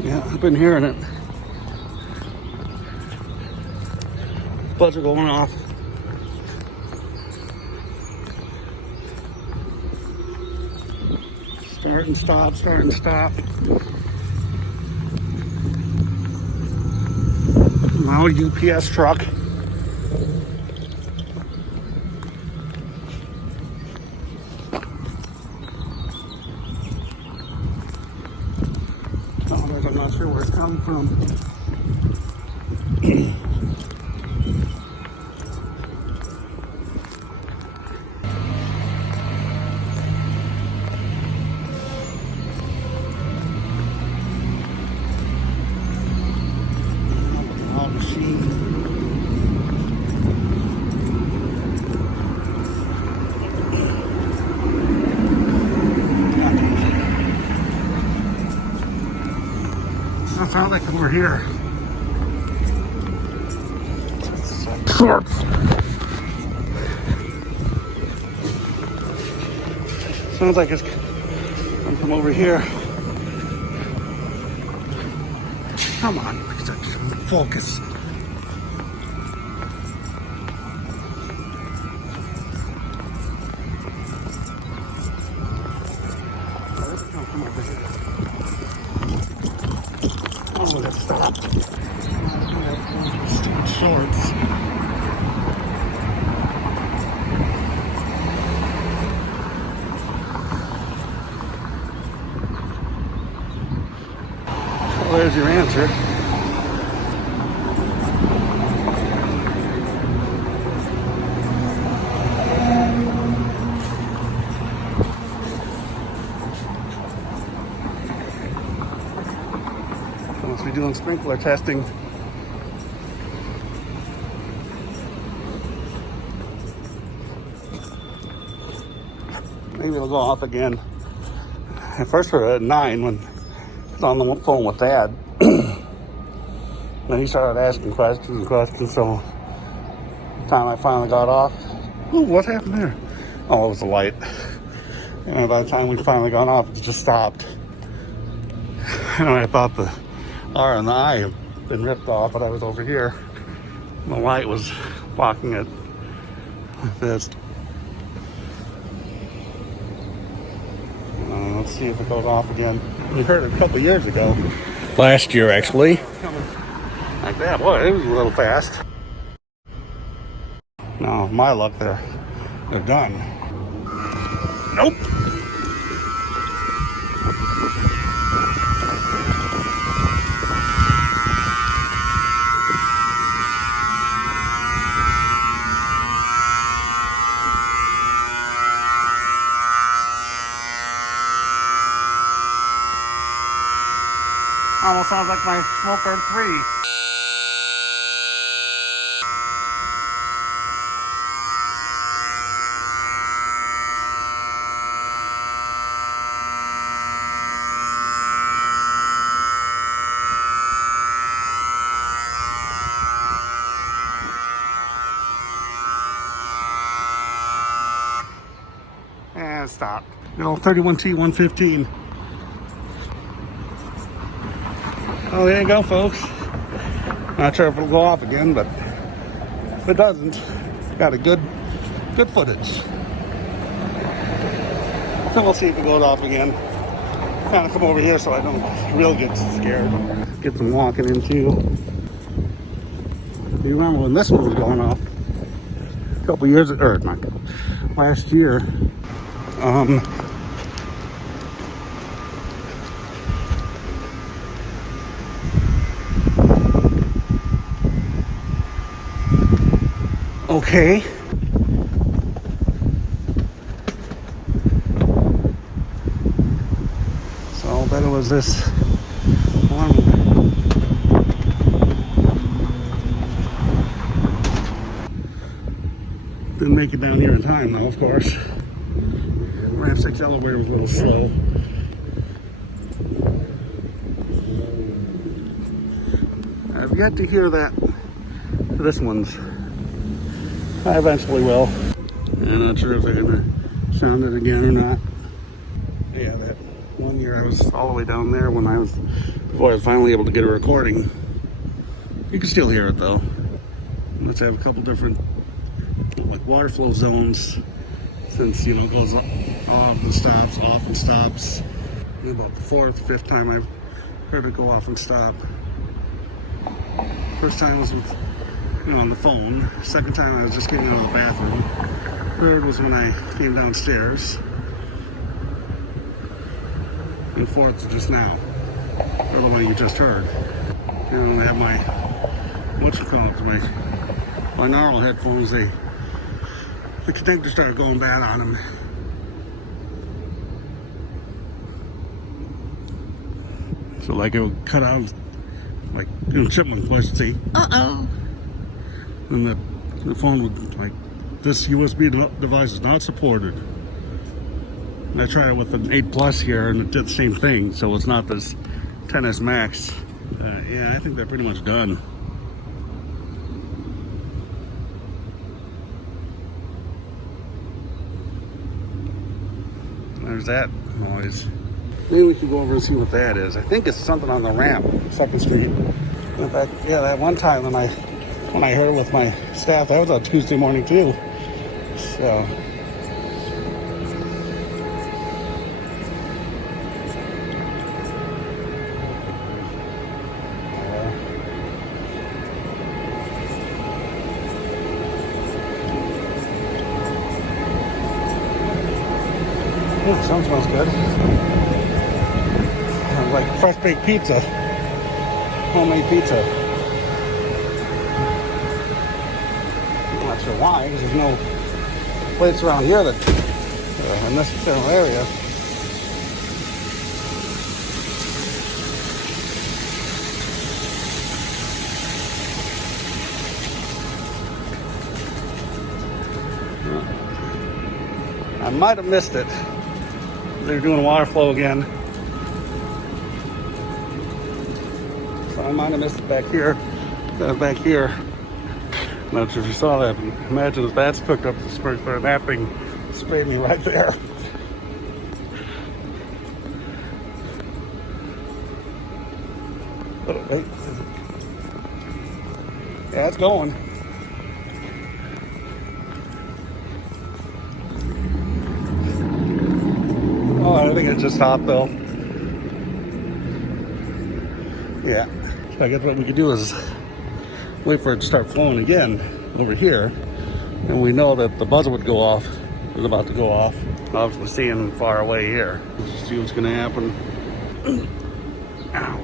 Yeah, I've been hearing it. Buds are going off. Start and stop, start and stop. Now a UPS truck. Oh, I'm not sure where it's coming from. That sounds like over here. Shorts. Sounds like it's coming from over here. Come on, focus. Come over here. Oh, let's stop. Stupid shorts. Well, there's your answer. Must be doing sprinkler testing. Maybe it'll go off again. At first we were at 9 when I was on the phone with Dad. Then he started asking questions, so the time I finally got off, ooh, what happened there? Oh, it was the light. And by the time we finally got off, it just stopped. And I thought the R and the I had been ripped off, but I was over here. The light was blocking it like this. Let's see if it goes off again. We heard it a couple years ago. Last year, actually. Like that. Boy, it was a little fast. No, my luck, they're done. Nope. Almost sounds like my Smoker 3. And stop. The old 31T 115. Oh, there you go, folks. Not sure if it'll go off again, but if it doesn't, got a good footage. So we'll see if it goes off again. Kind of come over here so I don't really get scared. Get some walking into. You remember when this one was going off? A couple years, or not, last year. Okay. So I'll bet it was this one. Didn't make it down here in time though, of course. Ramp 6 elevator was a little slow. I've yet to hear that. This one's. I eventually will. I'm not sure if they're gonna sound it again or not. Yeah, that one year I was all the way down there when I was before I was finally able to get a recording. You can still hear it though. Let's have a couple different like water flow zones, since you know it goes off and stops. And about the fourth, fifth time I've heard it go off and stop. First time was with, on the phone. Second time I was just getting out of the bathroom. Third was when I came downstairs. And fourth is just now. Or the one you just heard. And I have my, my binaural headphones. The connector started going bad on them. So like it would cut out, like chipmunk voice would say, uh-oh. And the phone would like, this USB device is not supported. And I tried it with an 8 Plus here and it did the same thing. So it's not this 10S Max. Yeah, I think they're pretty much done. There's that noise. Maybe we can go over and see what that is. I think it's something on the ramp, 2nd Street. In fact, yeah, that one time when I heard it with my staff, that was on Tuesday morning too. So. Yeah, sound smells good. Like fresh baked pizza, homemade pizza. I'm not sure why, because there's no place around here that in this general area. I might have missed it. They're doing water flow again. So I might have missed it back here. Back here. Not sure if you saw that. Imagine if that's hooked up to the sprinkler and that thing sprayed me right there. Oh, wait. Yeah, it's going. Oh, I think it just stopped though. Yeah. So I guess what we could do is wait for it to start flowing again over here. And we know that the buzzer would go off. It's about to go off. Obviously seeing far away here. Let's see what's gonna happen. Ow.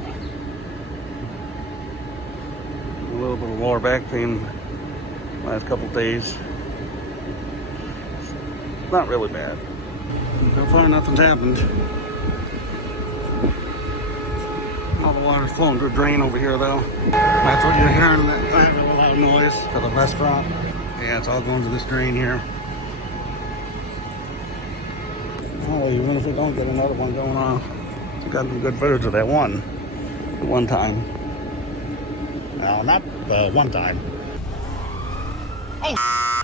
A little bit of lower back pain last couple days. Not really bad. So far nothing's happened. All the water's flowing to a drain over here though. That's what you're hearing, that really loud noise for the restaurant. Yeah, it's all going to this drain here. Oh, even if we don't get another one going on, we've got some good footage of that one. The one time. No, not the one time. Oh,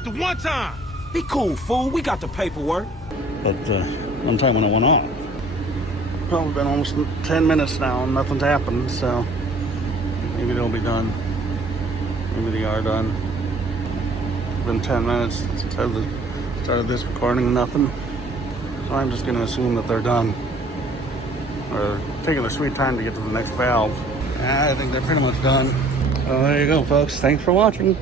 the one time! Be cool, fool. We got the paperwork. But one time when it went off. Probably been almost 10 minutes now and nothing's happened, so maybe they'll be done. Maybe they are done. It's been 10 minutes since I started this recording and nothing. So I'm just gonna assume that they're done. Or taking their sweet time to get to the next valve. I think they're pretty much done. So there you go, folks. Thanks for watching.